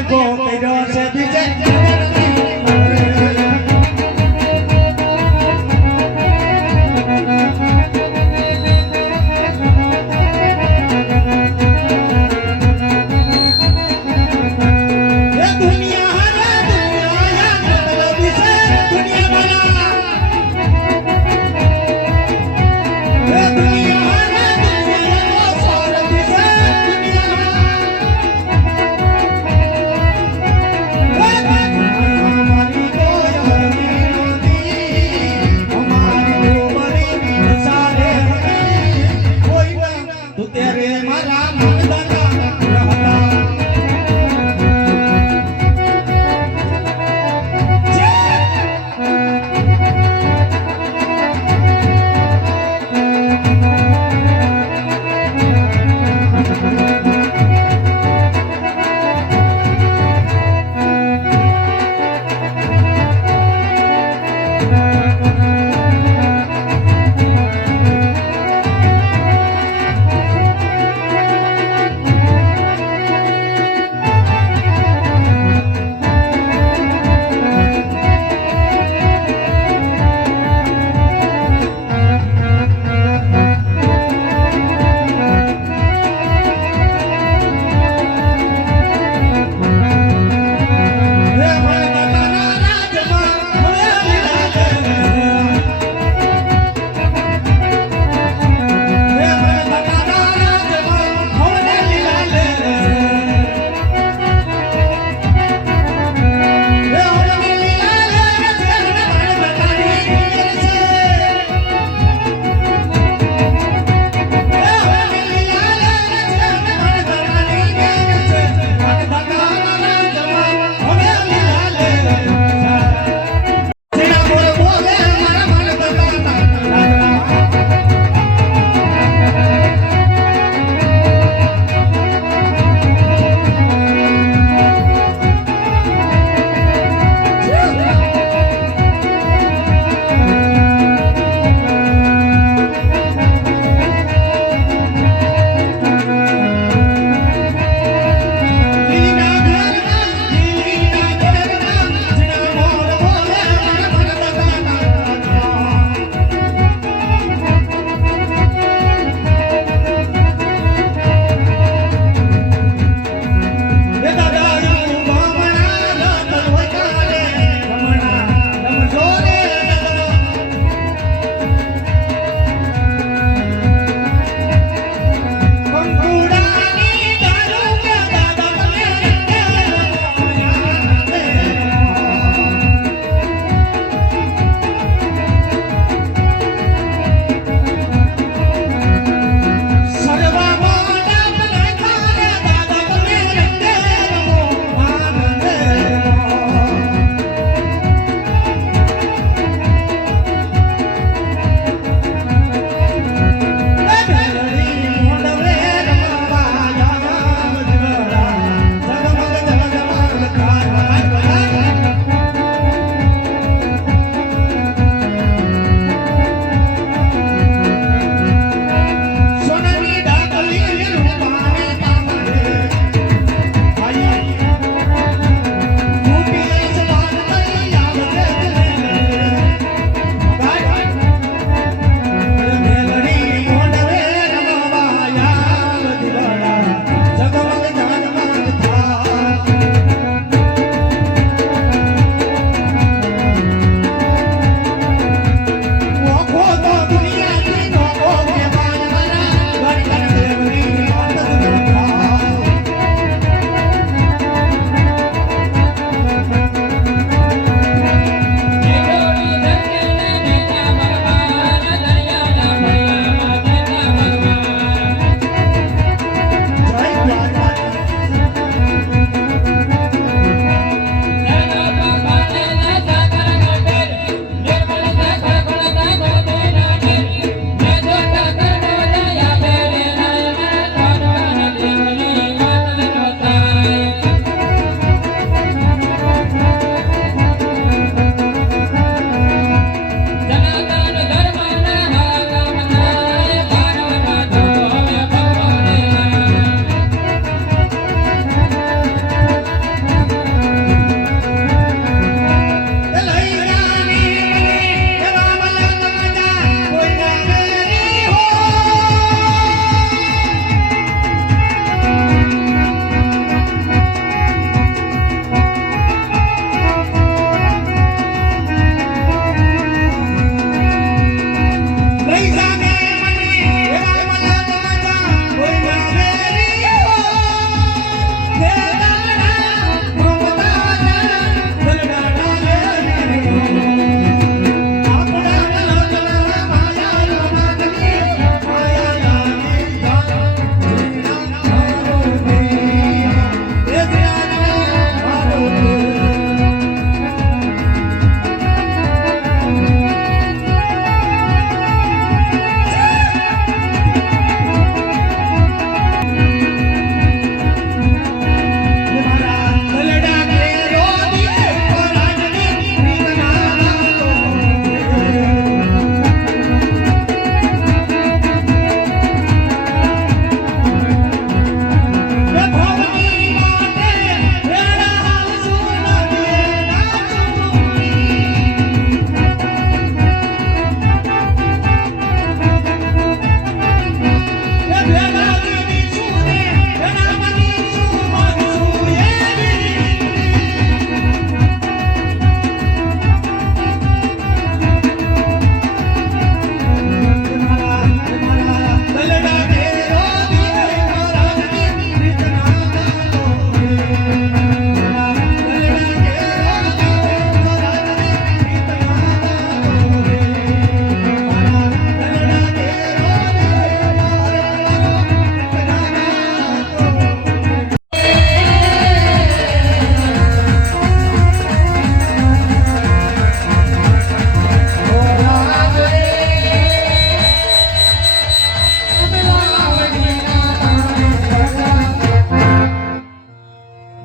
ગો કર્યો છે બીજે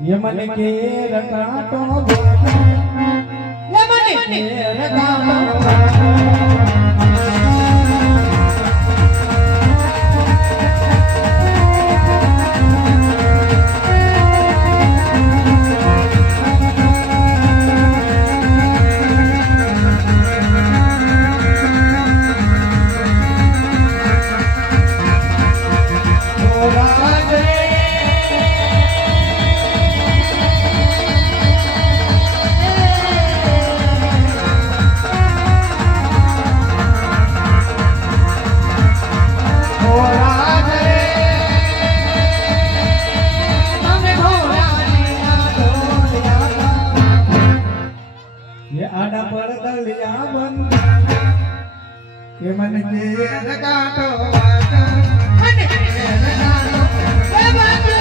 યમન કે રકાટો યમન કે રકાટો આડા પર દલિયા બંધ કે મન કે રકાટો મન કે રકાટો એ બાજુ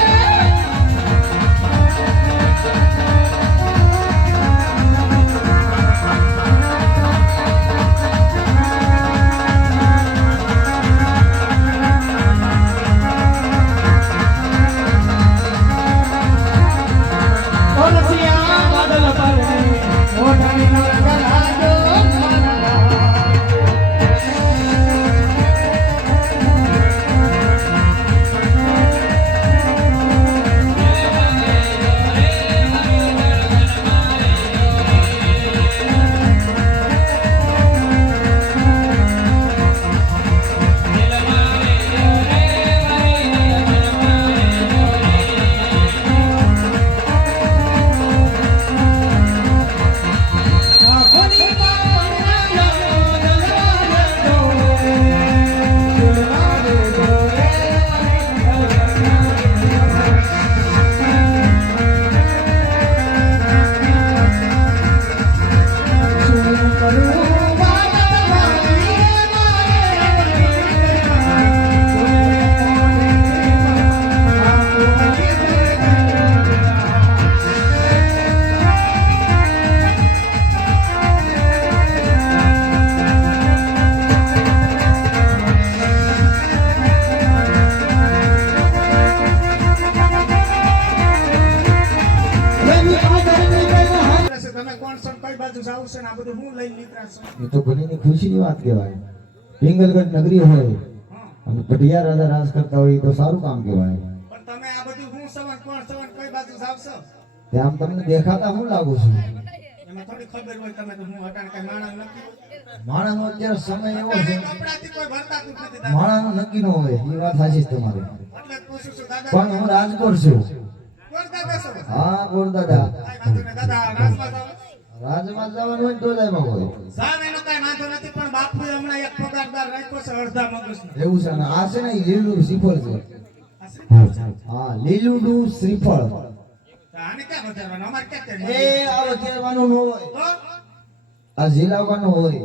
ઓલસિયા બાદલ પર ઓઢાણી નો ગલાજો ये तो बनी ની ખુશીની વાત કહેવાય. પિંગલગઢ નગરી હોય અને પઢિયા રાજા રાજ કરતા હોય તો સારું કામ કહેવાય. પણ તમે આ બધું હું સવન કોણ સવન કઈ બાજુ આવશો તે આમ તમને દેખાતા હું લાગુ છું. એમાં થોડી ખબર હોય તમે તો હું હટાણ કઈ માણસ નથી માણાનો અત્યારે સમય એવો છે કપડાથી કોઈ ભરતા તું નથી દાદા માણાનો નક્કી ન હોય એ વાત સાચી છે તમારી. એટલે જ પૂછું છું દાદા પણ હું રાજકોટ છું. કોણ દાદા છો હા બોલ દાદા. કાઈ વાંધો નહીં દાદા રાજમાં જાવ રાજમાં જવાનું હોય તો જાય હોય. સાવ એનો કાઈ વાંધો નથી પણ બાપુએ હમણાં એક પગારદાર રાખ્યો છે અડધા મગજનો એવું છે ને આ છે ને એ લીલું શ્રીફળ છે. આ શ્રીફળ હા લીલુડું શ્રીફળ આને ક્યાં વધારવાનું? અમારે ક્યાં એ આ વધારવાનું ન હોય તો? આ ઝીલાવવાનું હોય